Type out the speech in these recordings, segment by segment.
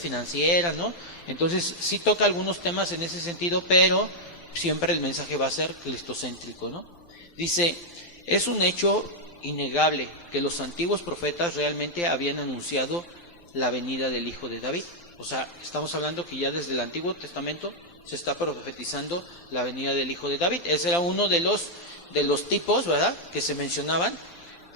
financieras, ¿no? Entonces sí toca algunos temas en ese sentido, pero siempre el mensaje va a ser cristocéntrico, ¿no? Dice, es un hecho innegable que los antiguos profetas realmente habían anunciado la venida del Hijo de David. O sea, estamos hablando que ya desde el Antiguo Testamento se está profetizando la venida del Hijo de David. Ese era uno de los tipos, ¿verdad?, que se mencionaban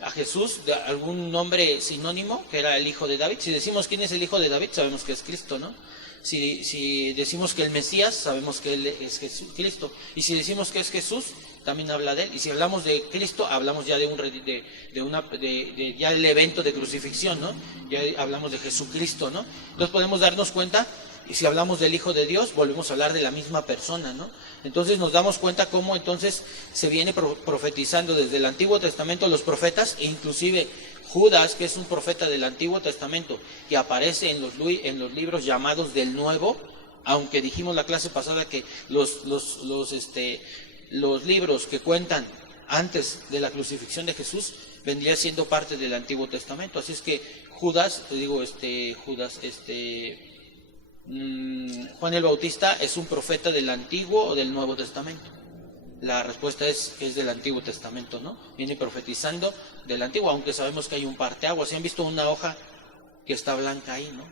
a Jesús, de algún nombre sinónimo, que era el Hijo de David. Si decimos quién es el Hijo de David, sabemos que es Cristo, ¿no? Si decimos que el Mesías, sabemos que Él es Cristo. Y si decimos que es Jesús, también habla de Él. Y si hablamos de Cristo, hablamos ya de ya el evento de crucifixión, ¿no? Ya hablamos de Jesucristo, ¿no? Entonces podemos darnos cuenta, y si hablamos del Hijo de Dios, volvemos a hablar de la misma persona, ¿no? Entonces nos damos cuenta cómo entonces se viene profetizando desde el Antiguo Testamento los profetas, e inclusive Judas, que es un profeta del Antiguo Testamento, que aparece en los libros llamados del Nuevo, aunque dijimos la clase pasada que los libros que cuentan antes de la crucifixión de Jesús vendría siendo parte del Antiguo Testamento. Así es que Judas, Juan el Bautista es un profeta del Antiguo o del Nuevo Testamento. La respuesta es del Antiguo Testamento, ¿no? Viene profetizando del Antiguo, aunque sabemos que hay un parteaguas. ¿Sí han visto una hoja que está blanca ahí, no?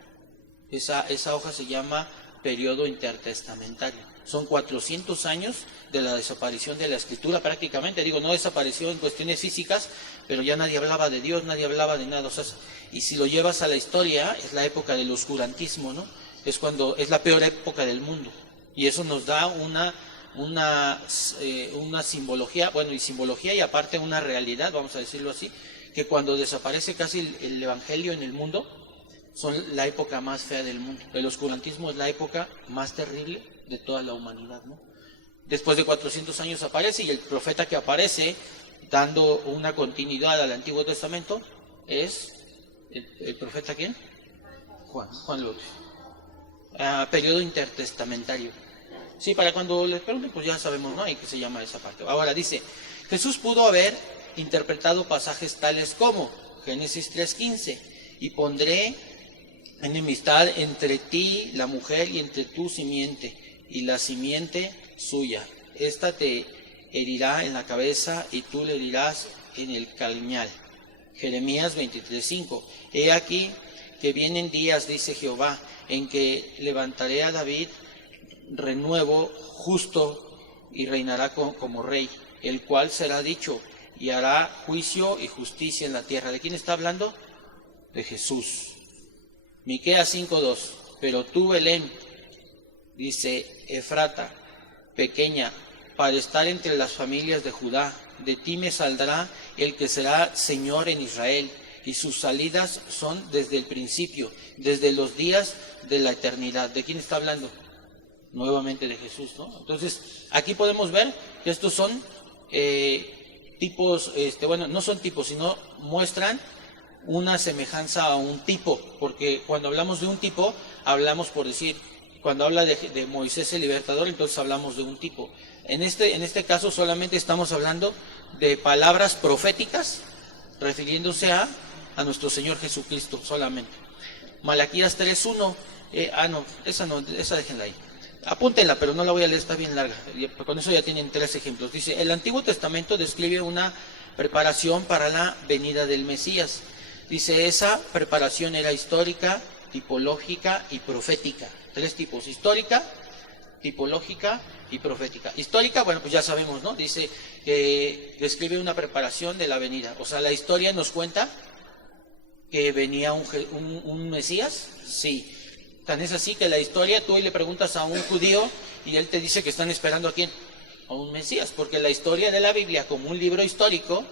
Esa hoja se llama periodo intertestamentario. Son 400 años de la desaparición de la Escritura prácticamente. Digo, no desapareció en cuestiones físicas, pero ya nadie hablaba de Dios, nadie hablaba de nada. O sea, y si lo llevas a la historia, es la época del oscurantismo, ¿no? Es la peor época del mundo. Y eso nos da una simbología, bueno, y simbología y aparte una realidad, vamos a decirlo así, que cuando desaparece casi el Evangelio en el mundo, son la época más fea del mundo. El oscurantismo es la época más terrible de toda la humanidad, ¿no? Después de 400 años aparece, y el profeta que aparece dando una continuidad al Antiguo Testamento es el profeta ¿quién? Juan el Bautista. Periodo intertestamentario. Sí, para cuando les pregunten, pues ya sabemos, ¿no? Y que se llama esa parte. Ahora dice, Jesús pudo haber interpretado pasajes tales como Génesis 3:15, y pondré enemistad entre ti, la mujer, y entre tu simiente, y la simiente suya. Esta te herirá en la cabeza, y tú le herirás en el calcañar. Jeremías 23:5. He aquí que vienen días, dice Jehová, en que levantaré a David renuevo justo, y reinará como rey, el cual será dicho, y hará juicio y justicia en la tierra. ¿De quién está hablando? De Jesús. Miqueas 5:2. Pero tú, Belén, dice Efrata, pequeña, para estar entre las familias de Judá, de ti me saldrá el que será Señor en Israel, y sus salidas son desde el principio, desde los días de la eternidad. ¿De quién está hablando? Nuevamente de Jesús, ¿no? Entonces, aquí podemos ver que estos son tipos, no son tipos, sino muestran una semejanza a un tipo, porque cuando hablamos de un tipo, hablamos, por decir, cuando habla de Moisés el libertador, entonces hablamos de un tipo. En este caso solamente estamos hablando de palabras proféticas, refiriéndose a nuestro Señor Jesucristo solamente. Malaquías 3:1, esa déjenla ahí. Apúntenla, pero no la voy a leer, está bien larga. Con eso ya tienen 3 ejemplos. Dice, el Antiguo Testamento describe una preparación para la venida del Mesías. Dice, esa preparación era histórica, tipológica y profética. 3 tipos, histórica, tipológica y profética. Histórica, bueno, pues ya sabemos, ¿no? Dice que describe una preparación de la venida. O sea, la historia nos cuenta que venía un Mesías, sí. Tan es así que la historia, tú hoy le preguntas a un judío y él te dice que están esperando ¿a quién? A un Mesías, porque la historia de la Biblia, como un libro histórico,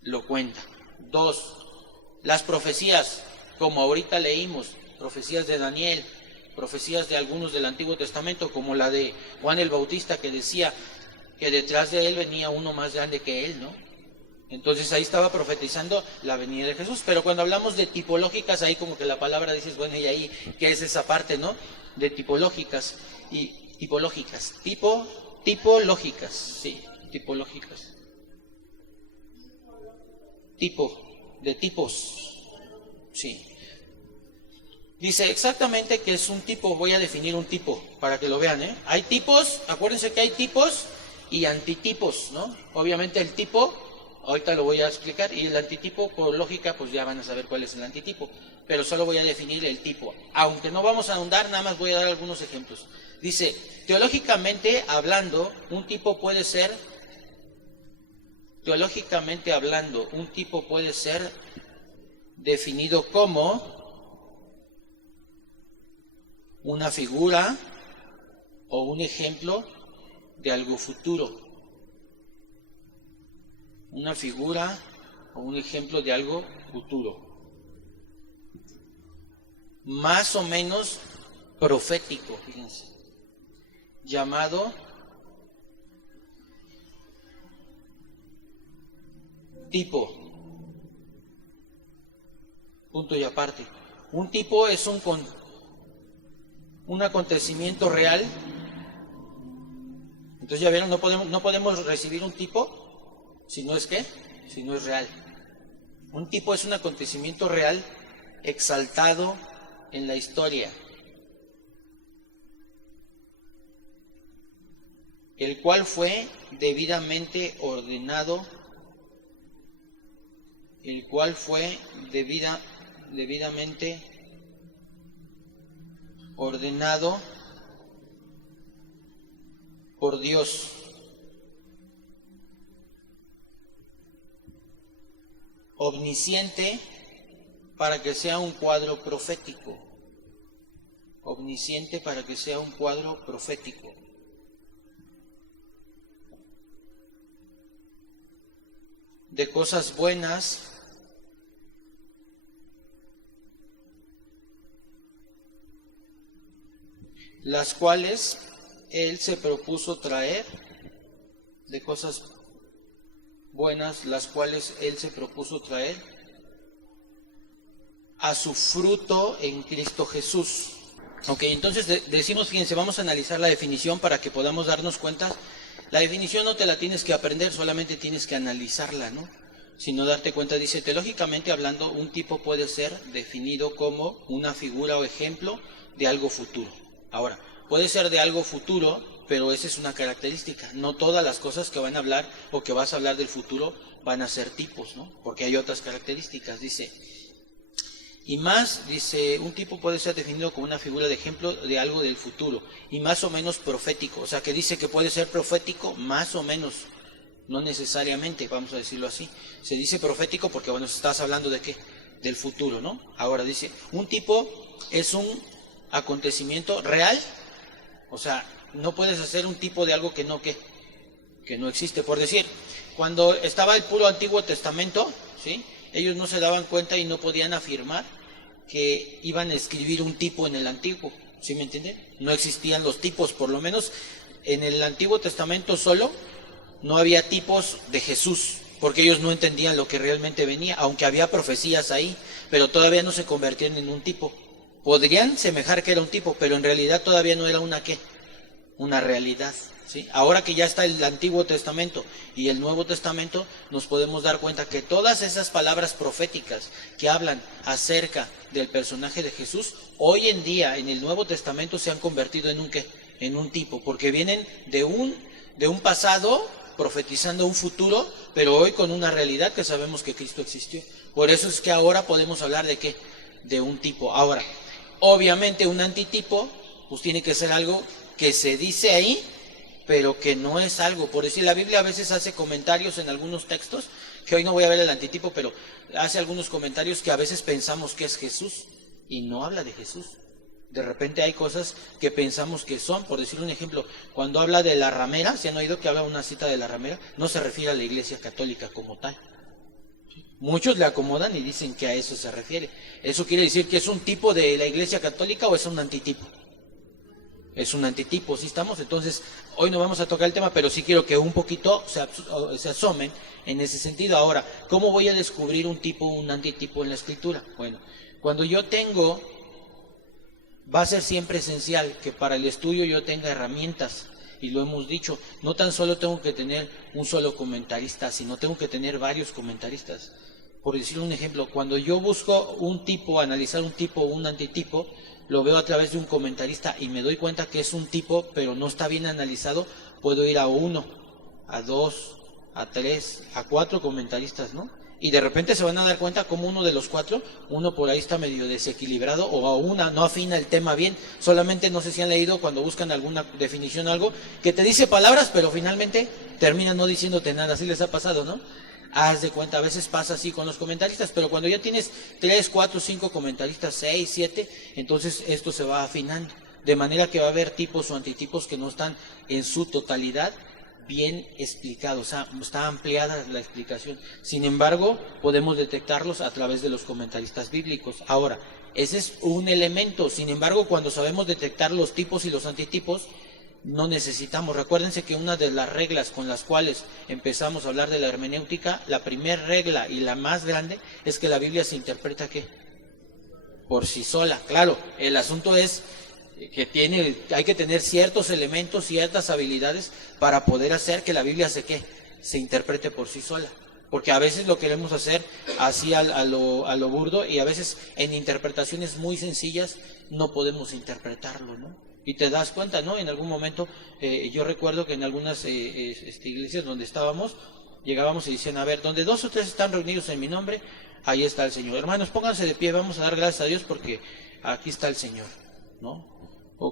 lo cuenta. 2, las profecías, como ahorita leímos, profecías de Daniel, profecías de algunos del Antiguo Testamento, como la de Juan el Bautista, que decía que detrás de él venía uno más grande que él, ¿no? Entonces ahí estaba profetizando la venida de Jesús. Pero cuando hablamos de tipológicas, ahí como que la palabra dices, bueno, y ahí, ¿qué es esa parte, no? De tipológicas y tipológicas. Tipológicas, sí, tipológicas. Tipo, de tipos, sí. Dice exactamente que es un tipo. Voy a definir un tipo para que lo vean, ¿eh? Hay tipos, acuérdense que hay tipos y antitipos, ¿no? Obviamente el tipo, ahorita lo voy a explicar, y el antitipo, por lógica, pues ya van a saber cuál es el antitipo. Pero solo voy a definir el tipo. Aunque no vamos a ahondar, nada más voy a dar algunos ejemplos. Dice, teológicamente hablando, un tipo puede ser definido como una figura o un ejemplo de algo futuro. Una figura o un ejemplo de algo futuro. Más o menos profético, fíjense. Llamado tipo. Punto y aparte. Un tipo es un acontecimiento real. Entonces ya vieron, no podemos recibir un tipo si no es ¿qué? Si no es real. Un tipo es un acontecimiento real exaltado en la historia, el cual fue debidamente ordenado, debidamente ordenado por Dios. Omnisciente para que sea un cuadro profético. Omnisciente para que sea un cuadro profético. De cosas buenas las cuales Él se propuso traer, de cosas buenas las cuales Él se propuso traer a su fruto en Cristo Jesús. Ok, entonces decimos, fíjense, vamos a analizar la definición para que podamos darnos cuenta. La definición no te la tienes que aprender, solamente tienes que analizarla, ¿no? Sino darte cuenta, dice, teológicamente hablando, un tipo puede ser definido como una figura o ejemplo de algo futuro. Ahora, puede ser de algo futuro, pero esa es una característica. No todas las cosas que van a hablar o que vas a hablar del futuro van a ser tipos, ¿no? Porque hay otras características, dice. Y más, dice, un tipo puede ser definido como una figura de ejemplo de algo del futuro, y más o menos profético. O sea, que dice que puede ser profético más o menos, no necesariamente, vamos a decirlo así. Se dice profético porque, bueno, estás hablando de ¿qué? Del futuro, ¿no? Ahora dice, un tipo es un acontecimiento real, o sea, no puedes hacer un tipo de algo que no existe. Por decir, cuando estaba el puro Antiguo Testamento, ¿sí? Ellos no se daban cuenta y no podían afirmar que iban a escribir un tipo en el Antiguo, ¿sí me entienden? No existían los tipos, por lo menos en el Antiguo Testamento solo no había tipos de Jesús, porque ellos no entendían lo que realmente venía, aunque había profecías ahí, pero todavía no se convertían en un tipo. Podrían semejar que era un tipo, pero en realidad todavía no era una realidad, ¿sí? Ahora que ya está el Antiguo Testamento y el Nuevo Testamento, nos podemos dar cuenta que todas esas palabras proféticas que hablan acerca del personaje de Jesús, hoy en día en el Nuevo Testamento se han convertido en en un tipo, porque vienen de un pasado profetizando un futuro, pero hoy con una realidad que sabemos que Cristo existió. Por eso es que ahora podemos hablar de un tipo. Ahora, obviamente un antitipo pues tiene que ser algo que se dice ahí, pero que no es algo. Por decir, la Biblia a veces hace comentarios en algunos textos, que hoy no voy a ver el antitipo, pero hace algunos comentarios que a veces pensamos que es Jesús y no habla de Jesús. De repente hay cosas que pensamos que son, por decir un ejemplo, cuando habla de la ramera, ¿se han oído que habla una cita de la ramera? No se refiere a la Iglesia Católica como tal. Muchos le acomodan y dicen que a eso se refiere. ¿Eso quiere decir que es un tipo de la Iglesia Católica o es un antitipo? Es un antitipo, ¿sí estamos? Entonces, hoy no vamos a tocar el tema, pero sí quiero que un poquito se asomen en ese sentido. Ahora, ¿cómo voy a descubrir un tipo o un antitipo en la Escritura? Bueno, cuando yo va a ser siempre esencial que para el estudio yo tenga herramientas, y lo hemos dicho, no tan solo tengo que tener un solo comentarista, sino tengo que tener varios comentaristas. por decir un ejemplo, cuando yo busco un tipo, analizar un tipo o un antitipo, lo veo a través de un comentarista y me doy cuenta que es un tipo, pero no está bien analizado, puedo ir a 1, a 2, a 3, a 4 comentaristas, ¿no? Y de repente se van a dar cuenta como uno de los 4, uno por ahí está medio desequilibrado o a una no afina el tema bien, solamente no sé si han leído cuando buscan alguna definición o algo, que te dice palabras pero finalmente termina no diciéndote nada, así les ha pasado, ¿no? Haz de cuenta, a veces pasa así con los comentaristas, pero cuando ya tienes 3, 4, 5 comentaristas, 6, 7, entonces esto se va afinando, de manera que va a haber tipos o antitipos que no están en su totalidad bien explicados, o sea, está ampliada la explicación. Sin embargo, podemos detectarlos a través de los comentaristas bíblicos. Ahora, ese es un elemento. Sin embargo, cuando sabemos detectar los tipos y los antitipos, no necesitamos. Recuérdense que una de las reglas con las cuales empezamos a hablar de la hermenéutica, la primera regla y la más grande, es que la Biblia se interpreta ¿qué? Por sí sola. Claro, el asunto es que hay que tener ciertos elementos, ciertas habilidades para poder hacer que la Biblia se interprete por sí sola. Porque a veces lo queremos hacer así a lo burdo y a veces en interpretaciones muy sencillas no podemos interpretarlo, ¿no? Y te das cuenta, ¿no? En algún momento, yo recuerdo que en algunas iglesias donde estábamos, llegábamos y decían, a ver, donde 2 o 3 están reunidos en mi nombre, ahí está el Señor. Hermanos, pónganse de pie, vamos a dar gracias a Dios porque aquí está el Señor, ¿no?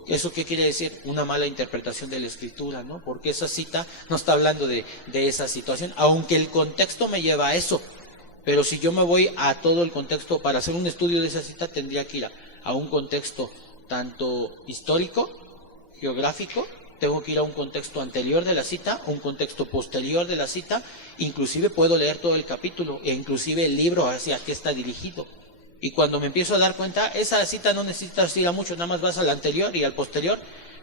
¿Eso qué quiere decir? Una mala interpretación de la Escritura, ¿no? Porque esa cita no está hablando de esa situación, aunque el contexto me lleva a eso. Pero si yo me voy a todo el contexto, para hacer un estudio de esa cita, tendría que ir a un contexto tanto histórico, geográfico, tengo que ir a un contexto anterior de la cita, un contexto posterior de la cita, inclusive puedo leer todo el capítulo, e inclusive el libro hacia qué está dirigido. Y cuando me empiezo a dar cuenta, esa cita no necesitas ir a mucho, nada más vas al anterior y al posterior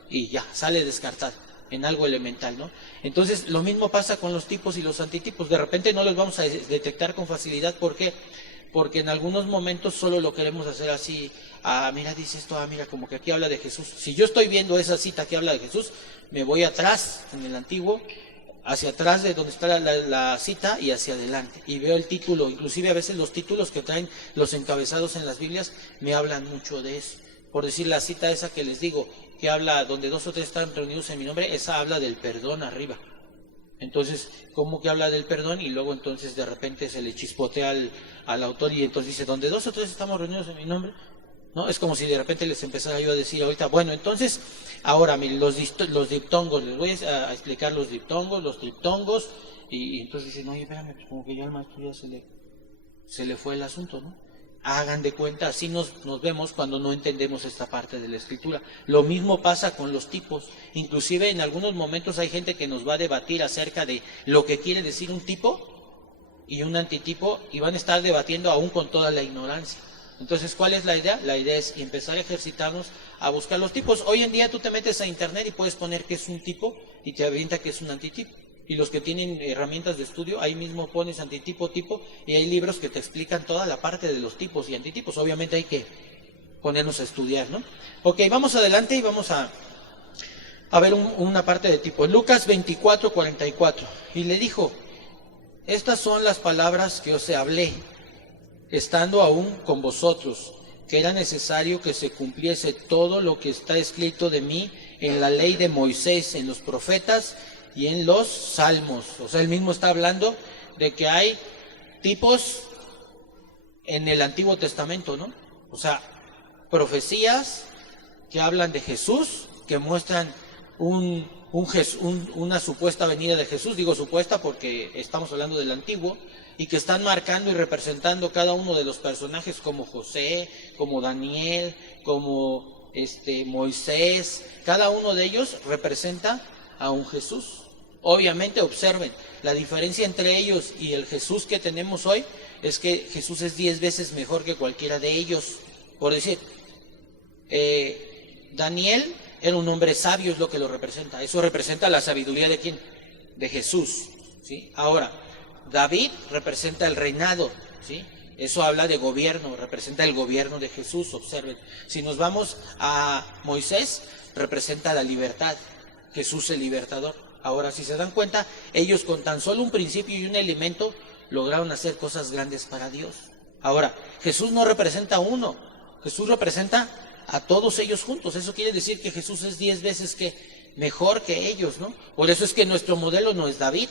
y ya, sale descartado en algo elemental, ¿no? Entonces, lo mismo pasa con los tipos y los antitipos. De repente no los vamos a detectar con facilidad. ¿Por qué? Porque en algunos momentos solo lo queremos hacer así. Ah, mira, dice esto, mira, como que aquí habla de Jesús. Si yo estoy viendo esa cita que habla de Jesús, me voy atrás, en el antiguo, hacia atrás de donde está la cita y hacia adelante. Y veo el título, inclusive a veces los títulos que traen los encabezados en las Biblias me hablan mucho de eso. Por decir la cita esa que les digo, que habla donde 2 o 3 están reunidos en mi nombre, esa habla del perdón arriba. Entonces, ¿cómo que habla del perdón? Y luego entonces de repente se le chispotea al autor y entonces dice, donde 2 o 3 estamos reunidos en mi nombre. ¿No? Es como si de repente les empezara yo a decir ahorita, bueno, entonces, ahora miren, los diptongos, les voy a explicar los diptongos, los triptongos, y entonces dicen, oye, espérame, pues como que ya al maestro ya se le fue el asunto, ¿no? Hagan de cuenta, así nos vemos cuando no entendemos esta parte de la escritura. Lo mismo pasa con los tipos, inclusive en algunos momentos hay gente que nos va a debatir acerca de lo que quiere decir un tipo y un antitipo, y van a estar debatiendo aún con toda la ignorancia. Entonces, ¿cuál es la idea? La idea es empezar a ejercitarnos a buscar los tipos. Hoy en día tú te metes a internet y puedes poner que es un tipo y te avienta que es un antitipo. Y los que tienen herramientas de estudio, ahí mismo pones antitipo, tipo, y hay libros que te explican toda la parte de los tipos y antitipos. Obviamente hay que ponernos a estudiar, ¿no? Ok, vamos adelante y vamos a ver una parte de tipo. Lucas 24:44. Y le dijo, estas son las palabras que os hablé, estando aún con vosotros, que era necesario que se cumpliese todo lo que está escrito de mí en la ley de Moisés, en los profetas y en los salmos. O sea, él mismo está hablando de que hay tipos en el Antiguo Testamento, ¿no? O sea, profecías que hablan de Jesús, que muestran una supuesta venida de Jesús, digo supuesta porque estamos hablando del Antiguo, y que están marcando y representando cada uno de los personajes como José, como Daniel, como Moisés. Cada uno de ellos representa a un Jesús. Obviamente, observen, la diferencia entre ellos y el Jesús que tenemos hoy es que Jesús es 10 veces mejor que cualquiera de ellos. Por decir, Daniel era un hombre sabio, es lo que lo representa. Eso representa la sabiduría de ¿quién? De Jesús, ¿sí? Ahora, David representa el reinado, ¿sí? Eso habla de gobierno, representa el gobierno de Jesús, observen. Si nos vamos a Moisés, representa la libertad, Jesús el libertador. Ahora, si se dan cuenta, ellos con tan solo un principio y un elemento lograron hacer cosas grandes para Dios. Ahora, Jesús no representa a uno, Jesús representa a todos ellos juntos. Eso quiere decir que Jesús es 10 veces que mejor que ellos, ¿no? Por eso es que nuestro modelo no es David,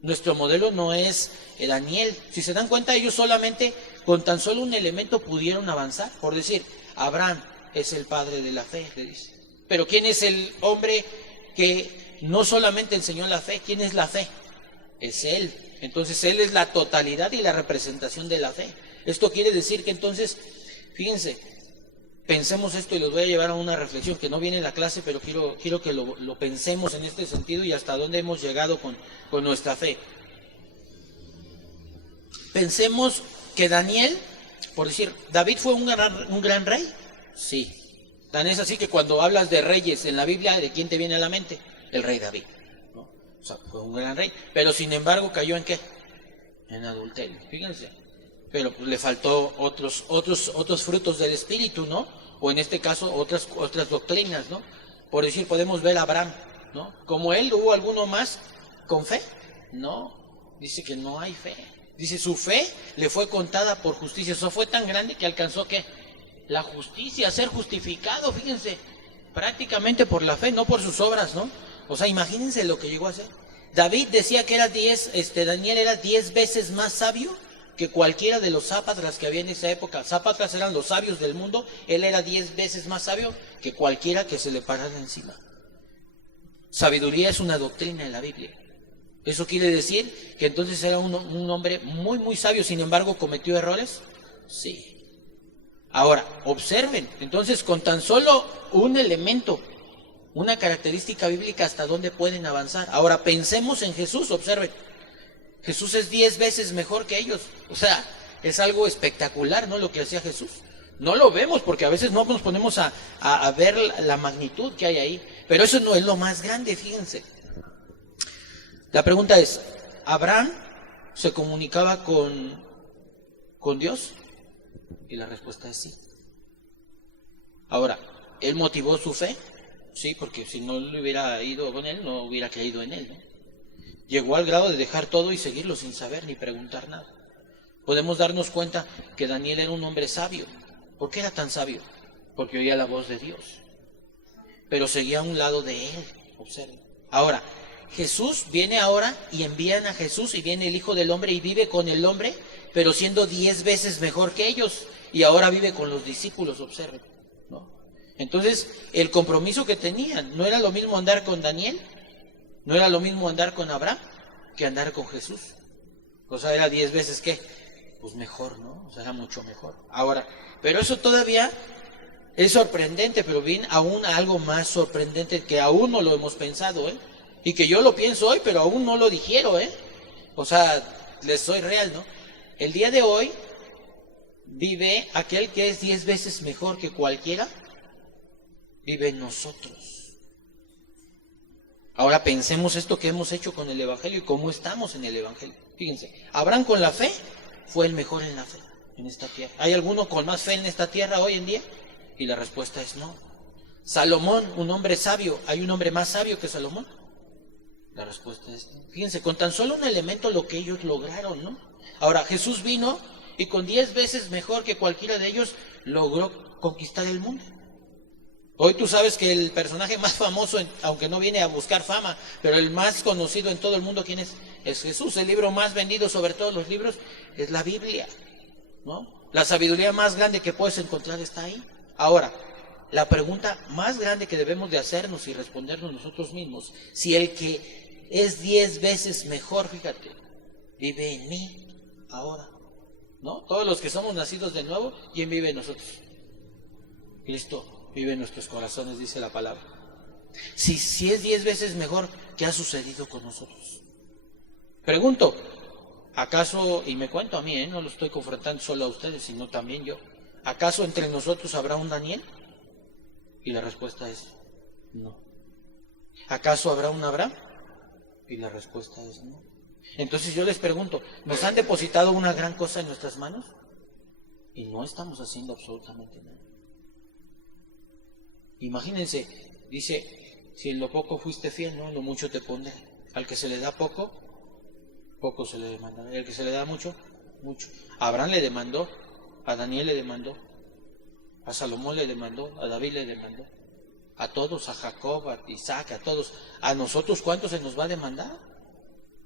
nuestro modelo no es Daniel. Si se dan cuenta, ellos solamente con tan solo un elemento pudieron avanzar. Por decir, Abraham es el padre de la fe, le dice. Pero ¿quién es el hombre que no solamente enseñó la fe? ¿Quién es la fe? Es él. Entonces él es la totalidad y la representación de la fe. Esto quiere decir que entonces, fíjense, pensemos esto y los voy a llevar a una reflexión que no viene en la clase, pero quiero que lo pensemos en este sentido y hasta dónde hemos llegado con nuestra fe. Pensemos que Daniel, por decir, ¿David fue un gran rey? Sí. Tan es así que cuando hablas de reyes en la Biblia, ¿de quién te viene a la mente? El rey David, ¿no? O sea, fue un gran rey, pero sin embargo cayó ¿en qué? En adulterio, fíjense. Pero pues le faltó otros frutos del espíritu, ¿no? O en este caso otras doctrinas, ¿no? Por decir, podemos ver a Abraham, ¿no? Como él, ¿hubo alguno más con fe? No, dice que no hay fe. Dice, su fe le fue contada por justicia. Eso fue tan grande que alcanzó ¿qué? La justicia, ser justificado, fíjense, prácticamente por la fe, no por sus obras, ¿no? O sea, imagínense lo que llegó a ser. David decía que era Daniel era 10 veces más sabio que cualquiera de los zápatras que había en esa época. Zápatras eran los sabios del mundo, él era 10 veces más sabio que cualquiera que se le parara encima. Sabiduría es una doctrina en la Biblia. Eso quiere decir que entonces era un hombre muy, muy sabio, sin embargo, ¿cometió errores? Sí. Ahora, observen, entonces con tan solo un elemento, una característica bíblica, ¿hasta dónde pueden avanzar? Ahora, pensemos en Jesús, observen. Jesús es 10 veces mejor que ellos. O sea, es algo espectacular, ¿no? Lo que hacía Jesús. No lo vemos porque a veces no nos ponemos a ver la magnitud que hay ahí. Pero eso no es lo más grande, fíjense. La pregunta es, ¿Abraham se comunicaba con Dios? Y la respuesta es sí. Ahora, ¿él motivó su fe? Sí, porque si no le hubiera ido con él, no hubiera creído en él, ¿no? Llegó al grado de dejar todo y seguirlo sin saber ni preguntar nada. Podemos darnos cuenta que Daniel era un hombre sabio. ¿Por qué era tan sabio? Porque oía la voz de Dios. Pero seguía a un lado de él. Observen. Ahora, Jesús viene ahora y envían a Jesús y viene el Hijo del Hombre y vive con el hombre, pero siendo 10 veces mejor que ellos. Y ahora vive con los discípulos, observen, ¿no? Entonces, el compromiso que tenían, no era lo mismo andar con Daniel, no era lo mismo andar con Abraham que andar con Jesús. O sea, era 10 veces ¿qué? Pues mejor, ¿no? O sea, era mucho mejor. Ahora, pero eso todavía es sorprendente, pero viene aún algo más sorprendente que aún no lo hemos pensado, ¿eh? Y que yo lo pienso hoy, pero aún no lo dijeron, ¿eh? O sea, les soy real, ¿no? El día de hoy vive aquel que es 10 veces mejor que cualquiera, vive en nosotros. Ahora pensemos esto que hemos hecho con el Evangelio y cómo estamos en el Evangelio. Fíjense, Abraham con la fe fue el mejor en la fe, en esta tierra. ¿Hay alguno con más fe en esta tierra hoy en día? Y la respuesta es no. Salomón, un hombre sabio, ¿hay un hombre más sabio que Salomón? La respuesta es no. Fíjense, con tan solo un elemento lo que ellos lograron, ¿no? Ahora, Jesús vino y con 10 veces mejor que cualquiera de ellos logró conquistar el mundo. Hoy tú sabes que el personaje más famoso, aunque no viene a buscar fama, pero el más conocido en todo el mundo, ¿quién es? Es Jesús. El libro más vendido sobre todos los libros es la Biblia, ¿no? La sabiduría más grande que puedes encontrar está ahí. Ahora, la pregunta más grande que debemos de hacernos y respondernos nosotros mismos, si el que es 10 veces mejor, fíjate, vive en mí ahora, ¿no? Todos los que somos nacidos de nuevo, ¿quién vive en nosotros? Cristo vive en nuestros corazones, dice la palabra. Si es 10 veces mejor, ¿qué ha sucedido con nosotros? Pregunto, ¿acaso, y me cuento a mí, no lo estoy confrontando solo a ustedes, sino también yo, ¿acaso entre nosotros habrá un Daniel? Y la respuesta es no. ¿Acaso habrá un Abraham? Y la respuesta es no. Entonces yo les pregunto, ¿nos han depositado una gran cosa en nuestras manos? Y no estamos haciendo absolutamente nada. Imagínense, dice, si en lo poco fuiste fiel, ¿no? En lo mucho te pondré. Al que se le da poco, poco se le demanda. El que se le da mucho, mucho. A Abraham le demandó, a Daniel le demandó, a Salomón le demandó, a David le demandó, a todos, a Jacob, a Isaac, a todos. ¿A nosotros cuánto se nos va a demandar?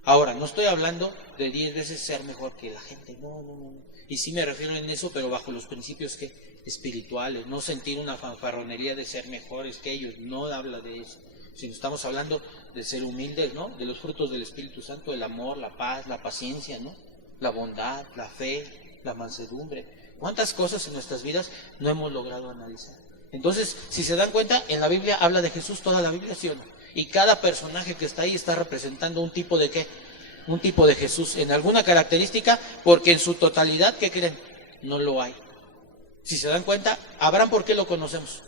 Ahora, no estoy hablando de 10 veces ser mejor que la gente, no. Y sí me refiero en eso, pero bajo los principios que espirituales, no sentir una fanfarronería de ser mejores que ellos, no habla de eso. Sino estamos hablando de ser humildes, ¿no? De los frutos del Espíritu Santo, el amor, la paz, la paciencia, ¿no? La bondad, la fe, la mansedumbre. ¿Cuántas cosas en nuestras vidas no hemos logrado analizar? Entonces, si se dan cuenta, en la Biblia habla de Jesús, toda la Biblia, ¿sí o no? Y cada personaje que está ahí está representando un tipo de ¿qué? Un tipo de Jesús, en alguna característica, porque en su totalidad, ¿qué creen? No lo hay. Si se dan cuenta, Abraham, ¿por qué lo conocemos?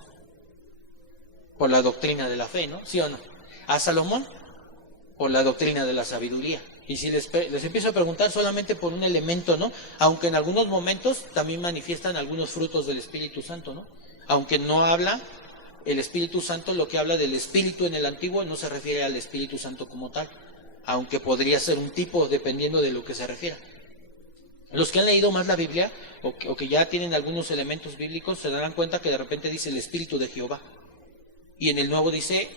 Por la doctrina de la fe, ¿no? ¿Sí o no? A Salomón, por la doctrina de la sabiduría. Y si les empiezo a preguntar solamente por un elemento, ¿no? Aunque en algunos momentos también manifiestan algunos frutos del Espíritu Santo, ¿no? Aunque no habla el Espíritu Santo, lo que habla del Espíritu en el Antiguo no se refiere al Espíritu Santo como tal, aunque podría ser un tipo dependiendo de lo que se refiera. Los que han leído más la Biblia o que ya tienen algunos elementos bíblicos se darán cuenta que de repente dice el Espíritu de Jehová y en el Nuevo dice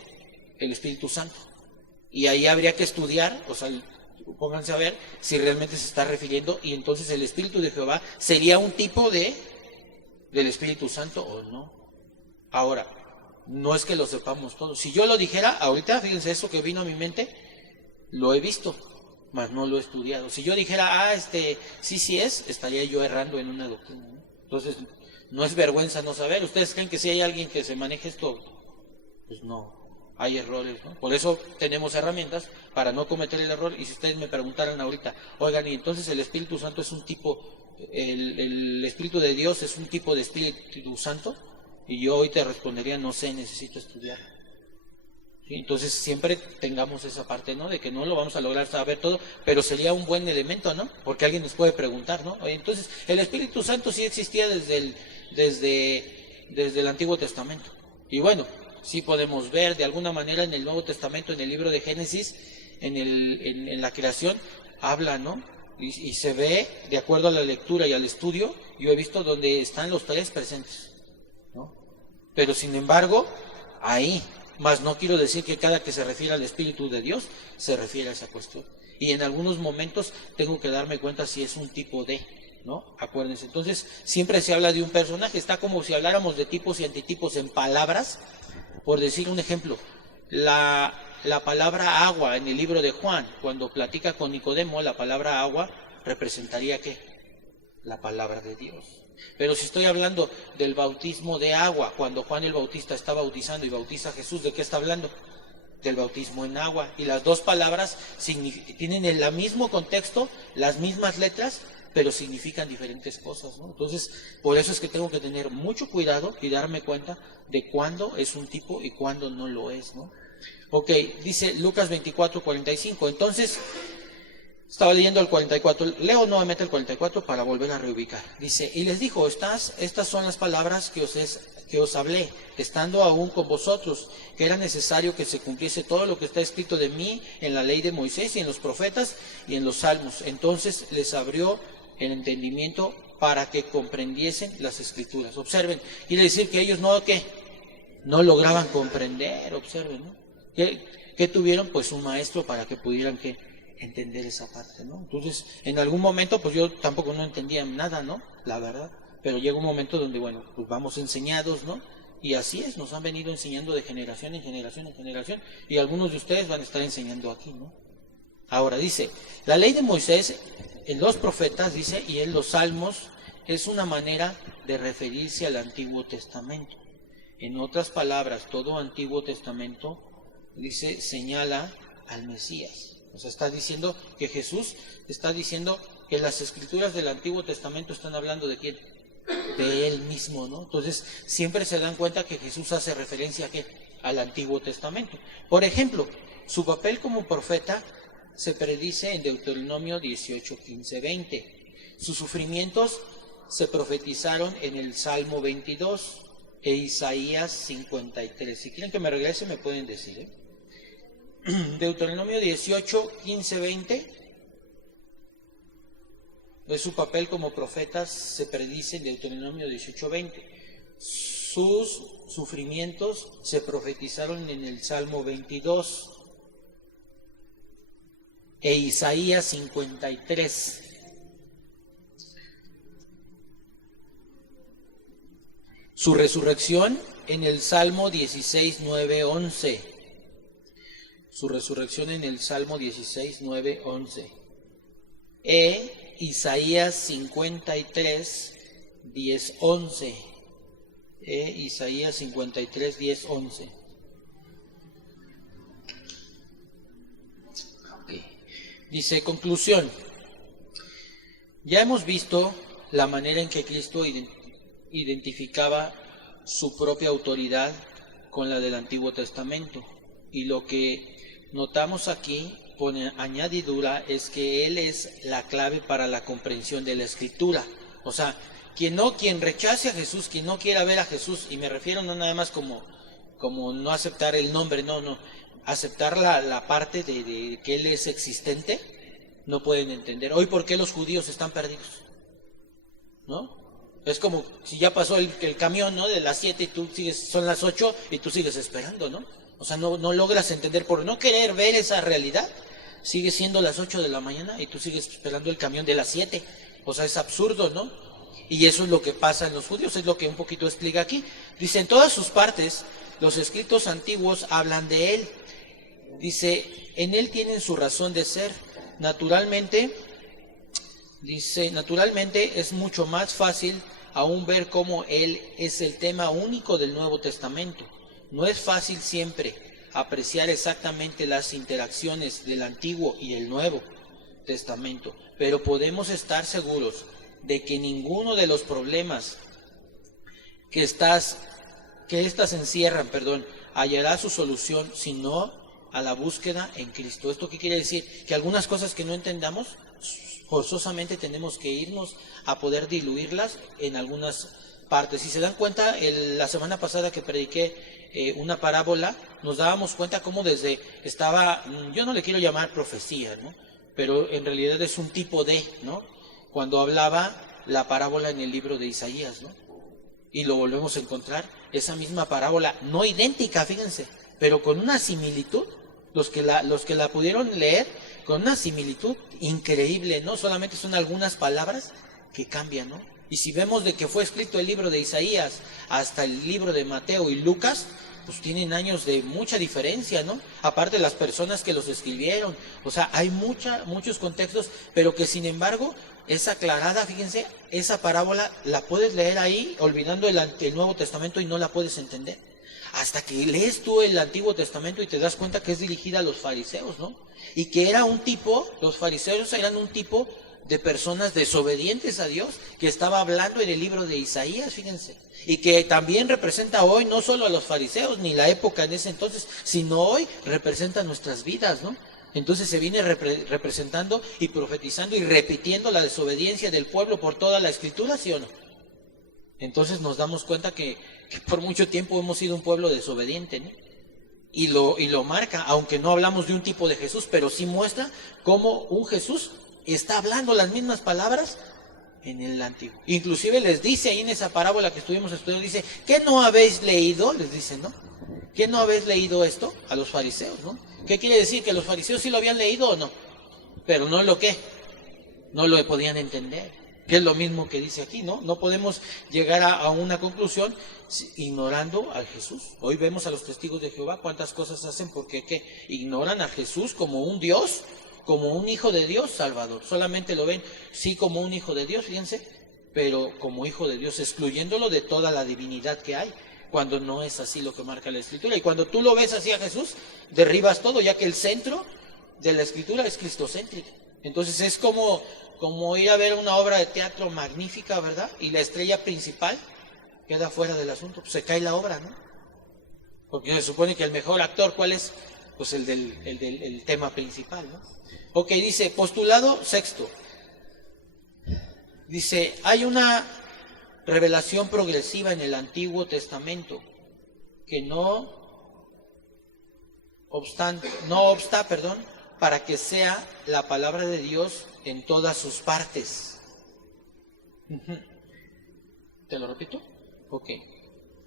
el Espíritu Santo. Y ahí habría que estudiar, o sea, pónganse a ver si realmente se está refiriendo, y entonces el Espíritu de Jehová sería un tipo del Espíritu Santo o no. Ahora, no es que lo sepamos todos. Si yo lo dijera ahorita, fíjense, eso que vino a mi mente, lo he visto, mas no lo he estudiado. Si yo dijera, sí es, estaría yo errando en una doctrina, ¿no? Entonces, no es vergüenza no saber. ¿Ustedes creen que si hay alguien que se maneje esto? Pues no, hay errores, ¿no? Por eso tenemos herramientas para no cometer el error. Y si ustedes me preguntaran ahorita, oigan, y entonces el Espíritu Santo es un tipo, el Espíritu de Dios es un tipo de Espíritu Santo, y yo hoy te respondería, no sé, necesito estudiar. ¿Sí? Entonces siempre tengamos esa parte, ¿no? De que no lo vamos a lograr saber todo, pero sería un buen elemento, ¿no? Porque alguien nos puede preguntar, ¿no? Oye, entonces, el Espíritu Santo sí existía desde el Antiguo Testamento. Y bueno, sí podemos ver de alguna manera en el Nuevo Testamento, en el libro de Génesis, en la creación, habla, ¿no? Y se ve, de acuerdo a la lectura y al estudio, yo he visto donde están los tres presentes, ¿no? Pero sin embargo, ahí, más no quiero decir que cada que se refiere al Espíritu de Dios, se refiere a esa cuestión. Y en algunos momentos tengo que darme cuenta si es un tipo de, ¿no? Acuérdense. Entonces, siempre se habla de un personaje, está como si habláramos de tipos y antitipos en palabras. Por decir un ejemplo, la palabra agua en el libro de Juan, cuando platica con Nicodemo, la palabra agua representaría ¿qué? La palabra de Dios. Pero si estoy hablando del bautismo de agua, cuando Juan el Bautista está bautizando y bautiza a Jesús, ¿de qué está hablando? Del bautismo en agua. Y las dos palabras tienen el mismo contexto, las mismas letras, pero significan diferentes cosas, ¿no? Entonces, por eso es que tengo que tener mucho cuidado y darme cuenta de cuándo es un tipo y cuándo no lo es, ¿no? Ok, dice Lucas 24:45. Entonces, estaba leyendo el 44, leo nuevamente el 44 para volver a reubicar. Dice, y les dijo, estas son las palabras que os hablé, estando aún con vosotros, que era necesario que se cumpliese todo lo que está escrito de mí en la ley de Moisés y en los profetas y en los salmos. Entonces les abrió el entendimiento para que comprendiesen las escrituras. Observen, quiere decir que ellos no lograban comprender, observen, ¿no? ¿Qué tuvieron? Pues un maestro para que pudieran entender esa parte, ¿no? Entonces, en algún momento, pues yo tampoco no entendía nada, ¿no? La verdad, pero llega un momento donde, bueno, pues vamos enseñados, ¿no? Y así es, nos han venido enseñando de generación en generación en generación, y algunos de ustedes van a estar enseñando aquí, ¿no? Ahora dice, la ley de Moisés, en los profetas, dice, y en los salmos, es una manera de referirse al Antiguo Testamento. En otras palabras, todo Antiguo Testamento, dice, señala al Mesías. O sea, está diciendo que Jesús, está diciendo que las escrituras del Antiguo Testamento están hablando de quién, de Él mismo, ¿no? Entonces, siempre se dan cuenta que Jesús hace referencia al Antiguo Testamento. Por ejemplo, su papel como profeta se predice en Deuteronomio 18, 15, 20. Sus sufrimientos se profetizaron en el Salmo 22 e Isaías 53. Si quieren que me regrese, me pueden decir, Deuteronomio 18, 15, 20 Pues su papel como profetas se predice en Deuteronomio 18:20. Sus sufrimientos se profetizaron en el Salmo 22 e Isaías 53. Su resurrección en el Salmo 16, 9, 11. Su resurrección en el Salmo 16, 9, 11. E Isaías 53, 10, 11. Isaías 53, 10, 11. Okay. Dice, conclusión. Ya hemos visto la manera en que Cristo identificaba su propia autoridad con la del Antiguo Testamento. Y lo que notamos aquí, por añadidura, es que Él es la clave para la comprensión de la Escritura. O sea, quien rechace a Jesús, quien no quiera ver a Jesús, y me refiero no nada más como no aceptar el nombre, no, aceptar la parte de que Él es existente, no pueden entender. Hoy, ¿por qué los judíos están perdidos? ¿No? Es como si ya pasó el camión, ¿no? De las 7 y tú sigues, son las 8 y tú sigues esperando, ¿no? O sea, no logras entender, por no querer ver esa realidad, sigue siendo las 8 de la mañana y tú sigues esperando el camión de las 7. O sea, es absurdo, ¿no? Y eso es lo que pasa en los judíos, es lo que un poquito explica aquí. Dice, en todas sus partes, los escritos antiguos hablan de Él. Dice, en Él tienen su razón de ser. Naturalmente es mucho más fácil aún ver cómo Él es el tema único del Nuevo Testamento. No es fácil siempre apreciar exactamente las interacciones del Antiguo y el Nuevo Testamento, pero podemos estar seguros de que ninguno de los problemas que estas encierran, hallará su solución sino a la búsqueda en Cristo. ¿Esto qué quiere decir? Que algunas cosas que no entendamos, forzosamente tenemos que irnos a poder diluirlas en algunas partes. Si se dan cuenta, la semana pasada que prediqué una parábola, nos dábamos cuenta cómo yo no le quiero llamar profecía, ¿no? Pero en realidad es un tipo de, ¿no? Cuando hablaba la parábola en el libro de Isaías, ¿no? Y lo volvemos a encontrar, esa misma parábola, no idéntica, fíjense, pero con una similitud, los que la pudieron leer, con una similitud increíble, ¿no? Solamente son algunas palabras que cambian, ¿no? Y si vemos de que fue escrito el libro de Isaías hasta el libro de Mateo y Lucas, pues tienen años de mucha diferencia, ¿no? Aparte las personas que los escribieron, o sea, hay muchos contextos, pero que sin embargo es aclarada, fíjense, esa parábola la puedes leer ahí, olvidando el Nuevo Testamento y no la puedes entender. Hasta que lees tú el Antiguo Testamento y te das cuenta que es dirigida a los fariseos, ¿no? Y que los fariseos eran un tipo de personas desobedientes a Dios, que estaba hablando en el libro de Isaías, fíjense, y que también representa hoy no solo a los fariseos, ni la época en ese entonces, sino hoy representa nuestras vidas, ¿no? Entonces se viene representando y profetizando y repitiendo la desobediencia del pueblo por toda la Escritura, ¿sí o no? Entonces nos damos cuenta que por mucho tiempo hemos sido un pueblo desobediente, ¿no? Y lo marca, aunque no hablamos de un tipo de Jesús, pero sí muestra cómo un Jesús está hablando las mismas palabras en el Antiguo. Inclusive les dice ahí en esa parábola que estuvimos estudiando, dice, ¿qué no habéis leído? Les dice, ¿no? ¿Qué no habéis leído esto? A los fariseos, ¿no? ¿Qué quiere decir? ¿Que los fariseos sí lo habían leído o no? Pero no lo podían entender. Que es lo mismo que dice aquí, ¿no? No podemos llegar a una conclusión ignorando a Jesús. Hoy vemos a los testigos de Jehová cuántas cosas hacen porque ignoran a Jesús como un Dios, como un hijo de Dios salvador. Solamente lo ven, sí, como un hijo de Dios, fíjense, pero como hijo de Dios, excluyéndolo de toda la divinidad que hay, cuando no es así lo que marca la Escritura. Y cuando tú lo ves así a Jesús, derribas todo, ya que el centro de la Escritura es cristocéntrico. Entonces es como ir a ver una obra de teatro magnífica, ¿verdad? Y la estrella principal queda fuera del asunto, pues se cae la obra, ¿no? Porque se supone que el mejor actor, ¿cuál es? Pues el del tema principal, ¿no? Ok, dice, postulado sexto. Dice, hay una revelación progresiva en el Antiguo Testamento que no obsta, para que sea la palabra de Dios en todas sus partes. Ujú. ¿Te lo repito? Ok.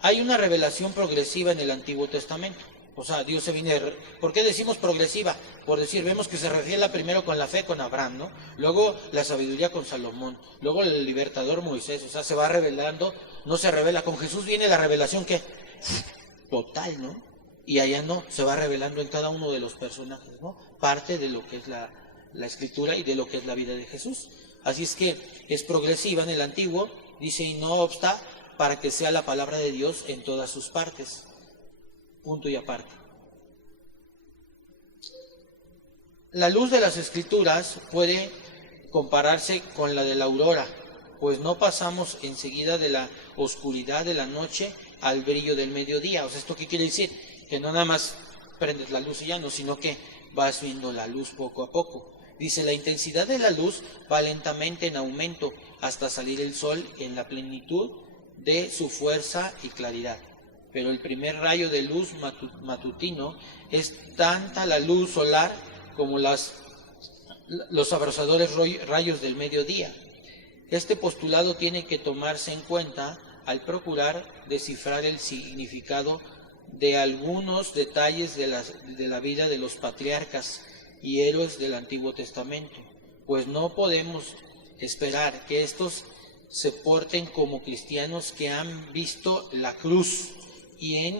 Hay una revelación progresiva en el Antiguo Testamento. O sea, Dios se viene... ¿Por qué decimos progresiva? Por decir, vemos que se refiere primero con la fe con Abraham, ¿no? Luego la sabiduría con Salomón. Luego el libertador Moisés. O sea, se va revelando, no se revela. Con Jesús viene la revelación que total, ¿no? Y allá no, se va revelando en cada uno de los personajes, ¿no? Parte de lo que es la escritura y de lo que es la vida de Jesús. Así es que es progresiva en el Antiguo, dice, y no obsta para que sea la palabra de Dios en todas sus partes. Punto y aparte. La luz de las Escrituras puede compararse con la de la aurora, pues no pasamos enseguida de la oscuridad de la noche al brillo del mediodía. O sea, ¿esto qué quiere decir? Que no nada más prendes la luz y ya no, sino que vas viendo la luz poco a poco. Dice, la intensidad de la luz va lentamente en aumento hasta salir el sol en la plenitud de su fuerza y claridad. Pero el primer rayo de luz matutino es tanta la luz solar como los abrasadores rayos del mediodía. Este postulado tiene que tomarse en cuenta al procurar descifrar el significado de algunos detalles de la vida de los patriarcas y héroes del Antiguo Testamento, pues no podemos esperar que estos se porten como cristianos que han visto la cruz y en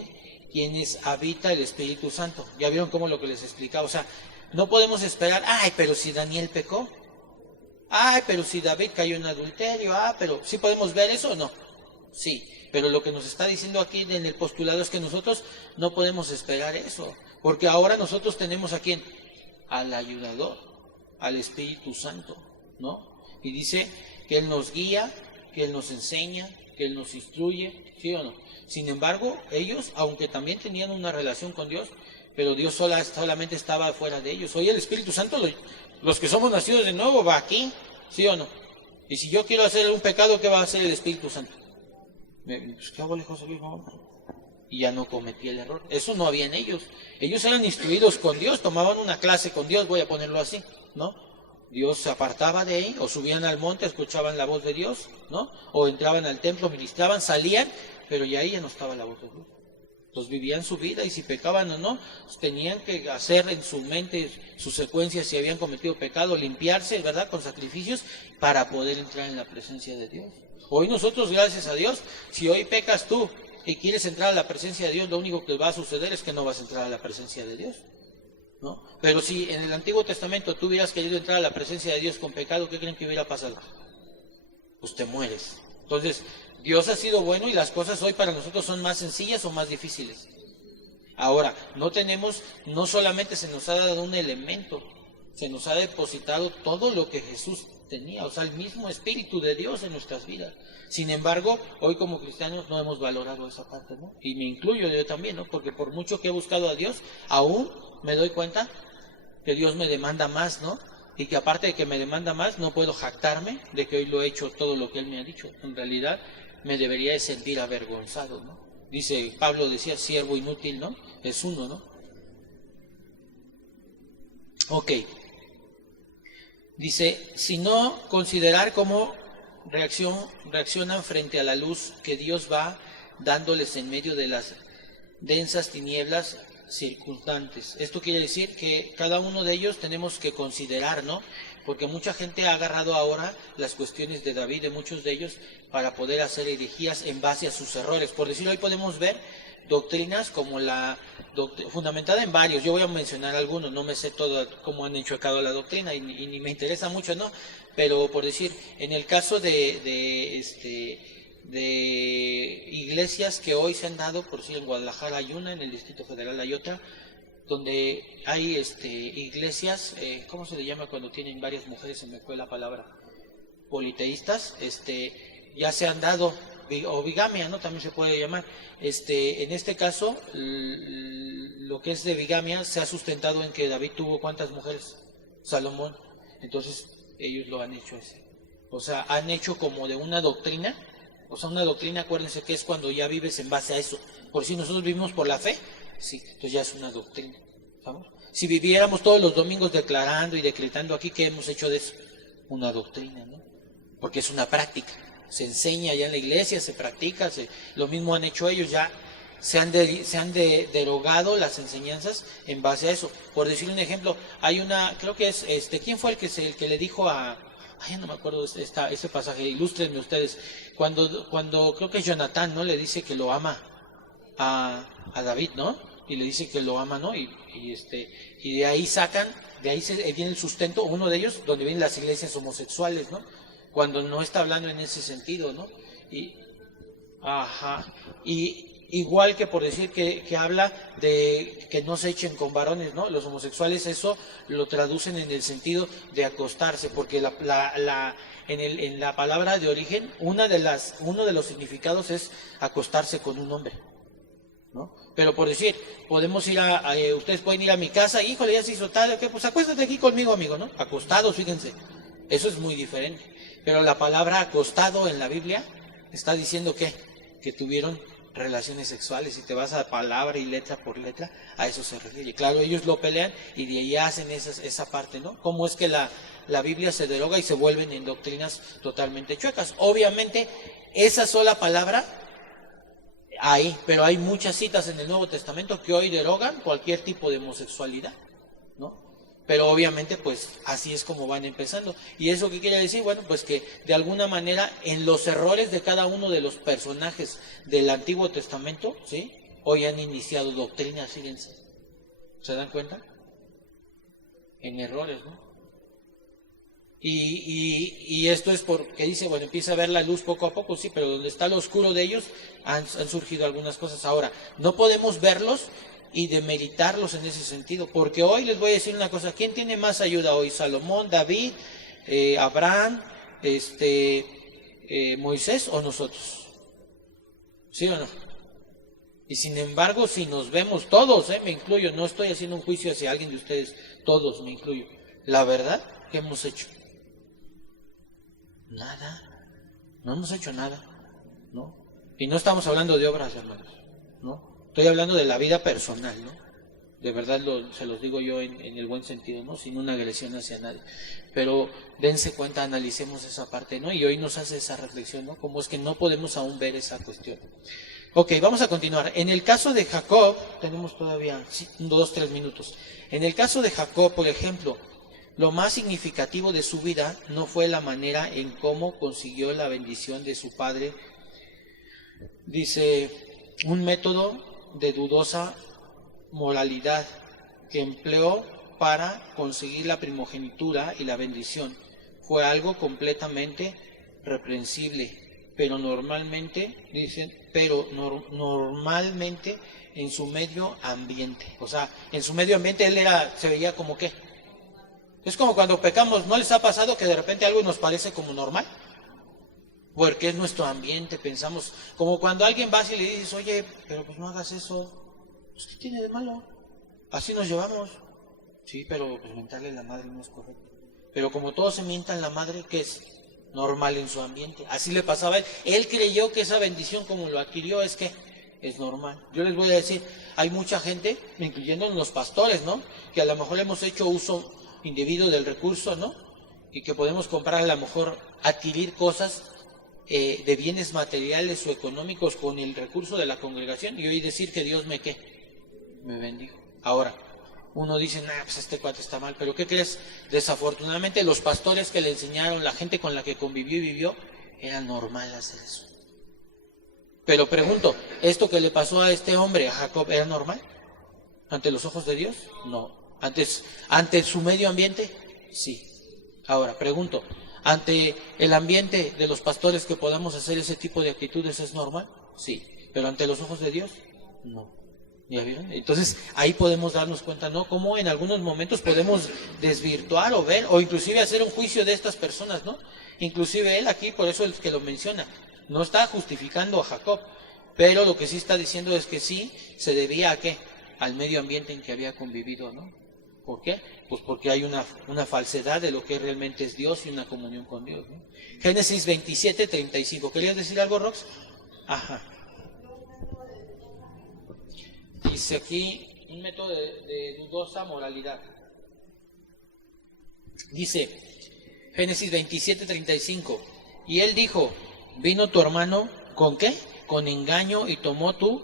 quienes habita el Espíritu Santo. Ya vieron cómo lo que les explicaba. O sea, no podemos esperar, ay, pero si Daniel pecó, ay, pero si David cayó en adulterio, pero ¿sí podemos ver eso o no? Sí, pero lo que nos está diciendo aquí en el postulado es que nosotros no podemos esperar eso, porque ahora nosotros tenemos a quién, al ayudador, al Espíritu Santo, ¿no? Y dice que Él nos guía, que Él nos enseña, que Él nos instruye, ¿sí o no? Sin embargo, ellos, aunque también tenían una relación con Dios, pero Dios solamente estaba fuera de ellos. Hoy el Espíritu Santo, los que somos nacidos de nuevo, va aquí, ¿sí o no? Y si yo quiero hacer un pecado, ¿qué va a hacer el Espíritu Santo? Pues, ¿qué hago, José Luis? Y ya no cometí el error. Eso no había en ellos. Ellos eran instruidos con Dios, tomaban una clase con Dios, voy a ponerlo así, ¿no? Dios se apartaba de ahí, o subían al monte, escuchaban la voz de Dios, ¿no? O entraban al templo, ministraban, salían, pero ya ahí ya no estaba la voz de Dios. Entonces vivían su vida y si pecaban o no, tenían que hacer en su mente sus secuencias si habían cometido pecado, limpiarse, ¿verdad? Con sacrificios para poder entrar en la presencia de Dios. Hoy nosotros, gracias a Dios, si hoy pecas tú y quieres entrar a la presencia de Dios, lo único que va a suceder es que no vas a entrar a la presencia de Dios, ¿no? Pero si en el Antiguo Testamento tú hubieras querido entrar a la presencia de Dios con pecado, ¿qué creen que hubiera pasado? Pues te mueres. Entonces, Dios ha sido bueno y las cosas hoy para nosotros son más sencillas o más difíciles. Ahora, no solamente se nos ha dado un elemento, se nos ha depositado todo lo que Jesús tenía, o sea, el mismo Espíritu de Dios en nuestras vidas. Sin embargo, hoy como cristianos no hemos valorado esa parte, ¿no? Y me incluyo yo también, ¿no? Porque por mucho que he buscado a Dios, aún me doy cuenta que Dios me demanda más, ¿no? Y que aparte de que me demanda más, no puedo jactarme de que hoy lo he hecho todo lo que Él me ha dicho. En realidad, me debería de sentir avergonzado, ¿no? Dice, Pablo decía, siervo inútil, ¿no? Es uno, ¿no? Ok. Dice, sino considerar cómo reaccionan frente a la luz que Dios va dándoles en medio de las densas tinieblas circunstantes. Esto quiere decir que cada uno de ellos tenemos que considerar, ¿no? Porque mucha gente ha agarrado ahora las cuestiones de David, de muchos de ellos, para poder hacer herejías en base a sus errores. Por decirlo, hoy podemos ver doctrinas como fundamentada en varios. Yo voy a mencionar algunos, no me sé todo cómo han enchuecado la doctrina y ni me interesa mucho, ¿no? Pero por decir, en el caso de iglesias que hoy se han dado, por decir, en Guadalajara hay una, en el Distrito Federal hay otra, donde hay iglesias, ¿cómo se le llama cuando tienen varias mujeres? Se me fue la palabra, politeístas, ya se han dado, o bigamia, ¿no? También se puede llamar. En este caso, lo que es de bigamia se ha sustentado en que David tuvo ¿cuántas mujeres? Salomón. Entonces, ellos lo han hecho así. O sea, han hecho como de una doctrina. O sea, una doctrina, acuérdense que es cuando ya vives en base a eso. Por si nosotros vivimos por la fe, sí, entonces ya es una doctrina. ¿Sabes? Si viviéramos todos los domingos declarando y decretando aquí, ¿qué hemos hecho de eso? Una doctrina, ¿no? Porque es una práctica. se enseña ya en la iglesia, se practica, lo mismo han hecho ellos, ya se han derogado las enseñanzas en base a eso. Por decir un ejemplo, hay una, creo que es, ¿quién fue el que le dijo a, ay, no me acuerdo ese pasaje, ilústrenme ustedes, cuando creo que es Jonatán, ¿no? Le dice que lo ama a David, ¿no? Y le dice que lo ama, ¿no? Y de ahí viene el sustento, uno de ellos, donde vienen las iglesias homosexuales, ¿no? Cuando no está hablando en ese sentido, ¿no? Y igual que por decir que habla de que no se echen con varones, ¿no? Los homosexuales eso lo traducen en el sentido de acostarse, porque en la palabra de origen, uno de los significados es acostarse con un hombre, ¿no? Pero por decir, podemos ir ustedes pueden ir a mi casa, híjole, ya se hizo tarde, ¿qué? Pues acuéstate aquí conmigo, amigo, ¿no? Acostados, fíjense, eso es muy diferente. Pero la palabra acostado en la Biblia está diciendo que tuvieron relaciones sexuales. Si te vas a palabra y letra por letra, a eso se refiere. Claro, ellos lo pelean y de ahí hacen esa parte, ¿no? Cómo es que la Biblia se deroga y se vuelven en doctrinas totalmente chuecas. Obviamente, esa sola palabra hay, pero hay muchas citas en el Nuevo Testamento que hoy derogan cualquier tipo de homosexualidad, ¿no? Pero obviamente pues así es como van empezando. ¿Y eso qué quiere decir? Bueno, pues que de alguna manera en los errores de cada uno de los personajes del Antiguo Testamento, ¿sí? Hoy han iniciado doctrinas, fíjense. ¿Se dan cuenta? En errores, ¿no? Y esto es porque dice, bueno, empieza a ver la luz poco a poco, sí, pero donde está lo oscuro de ellos han surgido algunas cosas. Ahora, no podemos verlos y demeritarlos en ese sentido, porque hoy les voy a decir una cosa, ¿quién tiene más ayuda hoy? ¿Salomón, David, Abraham, Moisés o nosotros? ¿Sí o no? Y sin embargo, si nos vemos todos, me incluyo, no estoy haciendo un juicio hacia alguien de ustedes, todos me incluyo, la verdad, ¿qué hemos hecho? Nada, no hemos hecho nada, ¿no? Y no estamos hablando de obras, hermanos, ¿no? Estoy hablando de la vida personal, ¿no? De verdad se los digo yo en el buen sentido, ¿no? Sin una agresión hacia nadie. Pero dense cuenta, analicemos esa parte, ¿no? Y hoy nos hace esa reflexión, ¿no? Como es que no podemos aún ver esa cuestión. Ok, vamos a continuar. En el caso de Jacob, tenemos todavía 2-3 minutos. En el caso de Jacob, por ejemplo, lo más significativo de su vida no fue la manera en cómo consiguió la bendición de su padre. Dice, un método de dudosa moralidad que empleó para conseguir la primogenitura y la bendición. Fue algo completamente reprensible, pero normalmente, dicen, normalmente en su medio ambiente. O sea, en su medio ambiente él se veía como que. Es como cuando pecamos, ¿no les ha pasado que de repente algo nos parece como normal? Porque es nuestro ambiente, pensamos, como cuando alguien va y le dices, oye, pero pues no hagas eso, pues ¿qué tiene de malo? Así nos llevamos. Sí, pero pues mentarle la madre no es correcto. Pero como todos se mientan la madre, ¿qué es? Normal en su ambiente. Así le pasaba a él. Él creyó que esa bendición como lo adquirió es normal. Yo les voy a decir, hay mucha gente, incluyendo los pastores, ¿no? Que a lo mejor hemos hecho uso indebido del recurso, ¿no? Y que podemos comprar, a lo mejor adquirir cosas de bienes materiales o económicos con el recurso de la congregación y hoy decir que Dios me bendijo. Ahora, uno dice, pues este cuate está mal, pero ¿qué crees? Desafortunadamente los pastores que le enseñaron, la gente con la que convivió y vivió, era normal hacer eso. Pero pregunto, ¿esto que le pasó a este hombre, a Jacob, era normal? ¿Ante los ojos de Dios? No. ¿Ante su medio ambiente? Sí. Ahora, pregunto, ¿ante el ambiente de los pastores que podamos hacer ese tipo de actitudes es normal? Sí. ¿Pero ante los ojos de Dios? No. ¿Ya vieron? Entonces, ahí podemos darnos cuenta, ¿no? Cómo en algunos momentos podemos desvirtuar o ver, o inclusive hacer un juicio de estas personas, ¿no? Inclusive él aquí, por eso es que lo menciona, no está justificando a Jacob, pero lo que sí está diciendo es que sí se debía a ¿qué? Al medio ambiente en que había convivido, ¿no? ¿Por qué? Pues porque hay una falsedad de lo que realmente es Dios y una comunión con Dios, ¿no? Génesis 27:35. ¿Querías decir algo, Rox? Ajá. Dice aquí un método de dudosa moralidad. Dice Génesis 27:35. Y él dijo, vino tu hermano, ¿con qué? Con engaño y tomó tu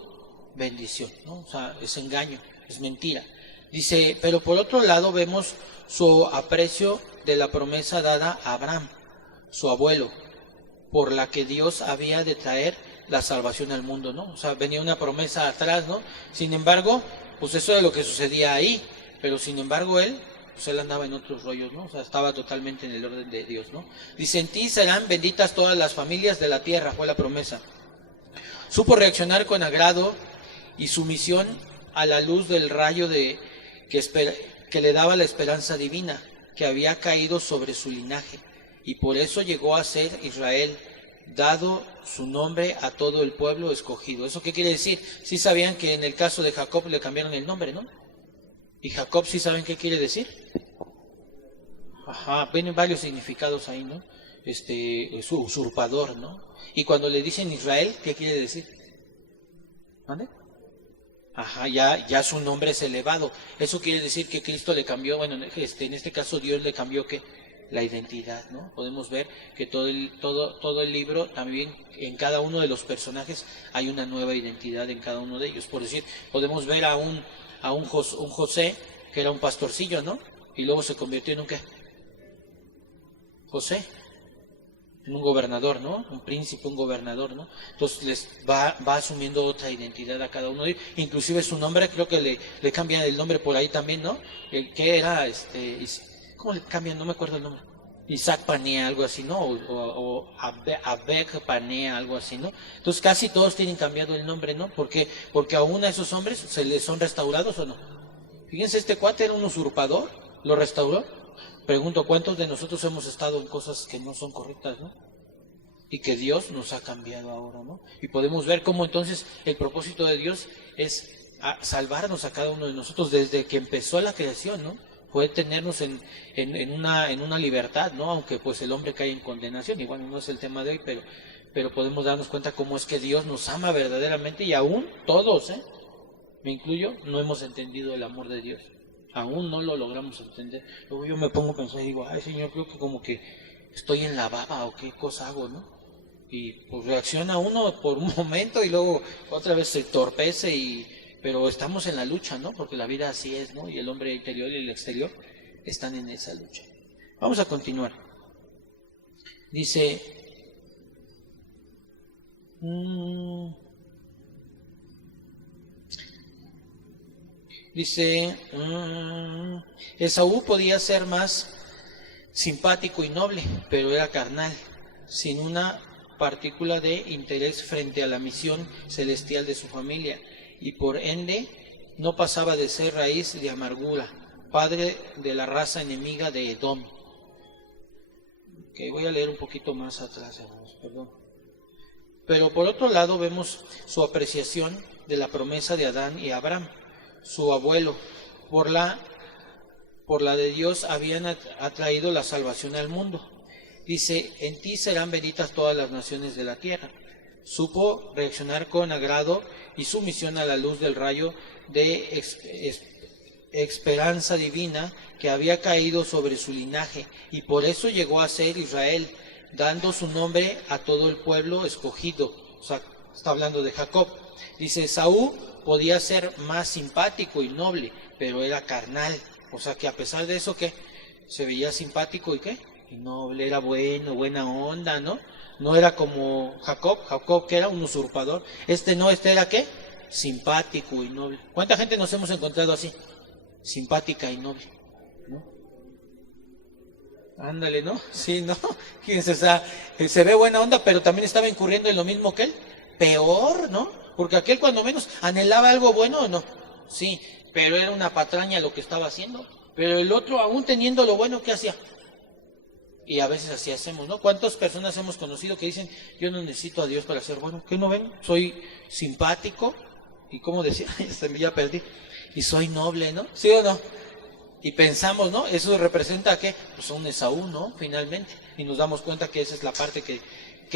bendición, ¿no? O sea, es engaño, es mentira. Dice, pero por otro lado vemos su aprecio de la promesa dada a Abraham, su abuelo, por la que Dios había de traer la salvación al mundo, ¿no? O sea, venía una promesa atrás, ¿no? Sin embargo, pues eso era lo que sucedía ahí, pero sin embargo él, pues él andaba en otros rollos, ¿no? O sea, estaba totalmente en el orden de Dios, ¿no? Dice, en ti serán benditas todas las familias de la tierra, fue la promesa. Supo reaccionar con agrado y sumisión a la luz del rayo que le daba la esperanza divina, que había caído sobre su linaje, y por eso llegó a ser Israel, dado su nombre a todo el pueblo escogido. ¿Eso qué quiere decir? Sí sabían que en el caso de Jacob le cambiaron el nombre, ¿no? Y Jacob, ¿sí saben qué quiere decir? Ajá, vienen varios significados ahí, ¿no? Es usurpador, ¿no? Y cuando le dicen Israel, ¿qué quiere decir? ¿Vale? Ajá, ya su nombre es elevado. Eso quiere decir que Cristo le cambió, bueno, en este caso Dios le cambió ¿qué? La identidad, ¿no? Podemos ver que todo el libro, también en cada uno de los personajes hay una nueva identidad en cada uno de ellos. Por decir, podemos ver a un José que era un pastorcillo, ¿no? Y luego se convirtió en un ¿qué? José, en un gobernador, ¿no? Un príncipe, un gobernador, ¿no? Entonces les va asumiendo otra identidad a cada uno de ellos. Inclusive su nombre, creo que le cambian el nombre por ahí también, ¿no? El que era, ¿cómo le cambian? No me acuerdo el nombre. Isaac Panea, algo así, ¿no? O Abek Panea, algo así, ¿no? Entonces casi todos tienen cambiado el nombre, ¿no? ¿Por qué? Porque aún a esos hombres se les son restaurados o no. Fíjense, este cuate era un usurpador, lo restauró. Pregunto, ¿cuántos de nosotros hemos estado en cosas que no son correctas, ¿no? Y que Dios nos ha cambiado ahora, ¿no? Y podemos ver cómo entonces el propósito de Dios es salvarnos a cada uno de nosotros desde que empezó la creación, ¿no? Fue tenernos en una libertad, ¿no? Aunque pues el hombre cae en condenación, y bueno, no es el tema de hoy, pero podemos darnos cuenta cómo es que Dios nos ama verdaderamente, y aún todos, me incluyo, no hemos entendido el amor de Dios. Aún no lo logramos entender. Luego yo me pongo a pensar y digo, ay Señor, creo que como que estoy en la baba o qué cosa hago, ¿no? Y pues reacciona uno por un momento y luego otra vez se torpece, pero estamos en la lucha, ¿no? Porque la vida así es, ¿no? Y el hombre interior y el exterior están en esa lucha. Vamos a continuar. Dice, Esaú podía ser más simpático y noble, pero era carnal, sin una partícula de interés frente a la misión celestial de su familia, y por ende no pasaba de ser raíz de amargura, padre de la raza enemiga de Edom. Okay, voy a leer un poquito más atrás, hermanos, perdón. Pero por otro lado vemos su apreciación de la promesa de Adán y Abraham, su abuelo, por la de Dios habían atraído la salvación al mundo. Dice, en ti serán benditas todas las naciones de la tierra. Supo reaccionar con agrado y sumisión a la luz del rayo de esperanza divina que había caído sobre su linaje, y por eso llegó a ser Israel, dando su nombre a todo el pueblo escogido. O sea, está hablando de Jacob. Dice, Saúl podía ser más simpático y noble, pero era carnal. O sea que a pesar de eso, ¿qué? Se veía simpático y ¿qué? Y noble, era bueno, buena onda, ¿no? No era como Jacob que era un usurpador. Este era ¿qué? Simpático y noble. ¿Cuánta gente nos hemos encontrado así? Simpática y noble, ¿no? Ándale, ¿no? Sí, ¿no? Fíjense, o sea, se ve buena onda, pero también estaba incurriendo en lo mismo que él. Peor, ¿no? Porque aquel cuando menos anhelaba algo bueno o no. Sí, pero era una patraña lo que estaba haciendo. Pero el otro, aún teniendo lo bueno, ¿qué hacía? Y a veces así hacemos, ¿no? ¿Cuántas personas hemos conocido que dicen, yo no necesito a Dios para ser bueno? ¿Qué no ven? Soy simpático, y como decía, ya perdí, y soy noble, ¿no? ¿Sí o no? Y pensamos, ¿no? Eso representa ¿a qué? Pues un Esaú, ¿no? Finalmente. Y nos damos cuenta que esa es la parte que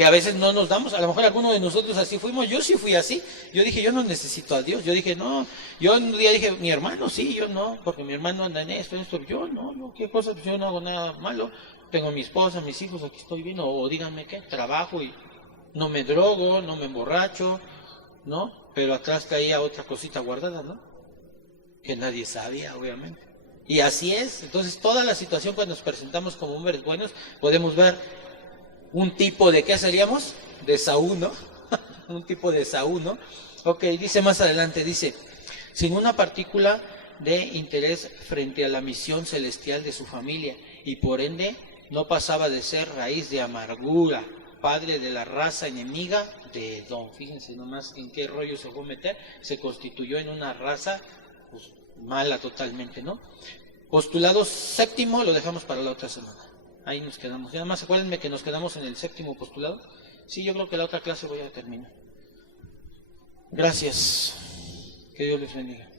a veces no nos damos. A lo mejor alguno de nosotros así fuimos. Yo sí fui así. Yo dije, yo no necesito a Dios. Yo dije, no. Yo un día dije, mi hermano sí, yo no. Porque mi hermano anda en esto. Yo no. ¿Qué cosa? Pues yo no hago nada malo. Tengo a mi esposa, mis hijos, aquí estoy bien. O díganme qué, trabajo y No me drogo, no me emborracho, ¿no? Pero atrás caía otra cosita guardada, ¿no? Que nadie sabía, obviamente. Y así es. Entonces, toda la situación cuando nos presentamos como hombres buenos, podemos ver un tipo de, ¿qué seríamos? De Saúl, ¿no? Un tipo de Saúl, ¿no? Ok, dice más adelante, dice, sin una partícula de interés frente a la misión celestial de su familia, y por ende no pasaba de ser raíz de amargura, padre de la raza enemiga de Edom. Fíjense nomás en qué rollo se fue a meter, se constituyó en una raza pues, mala totalmente, ¿no? Postulado séptimo lo dejamos para la otra semana. Ahí nos quedamos. Y nada más acuérdenme que nos quedamos en el séptimo postulado. Sí, yo creo que la otra clase voy a terminar. Gracias. Que Dios les bendiga.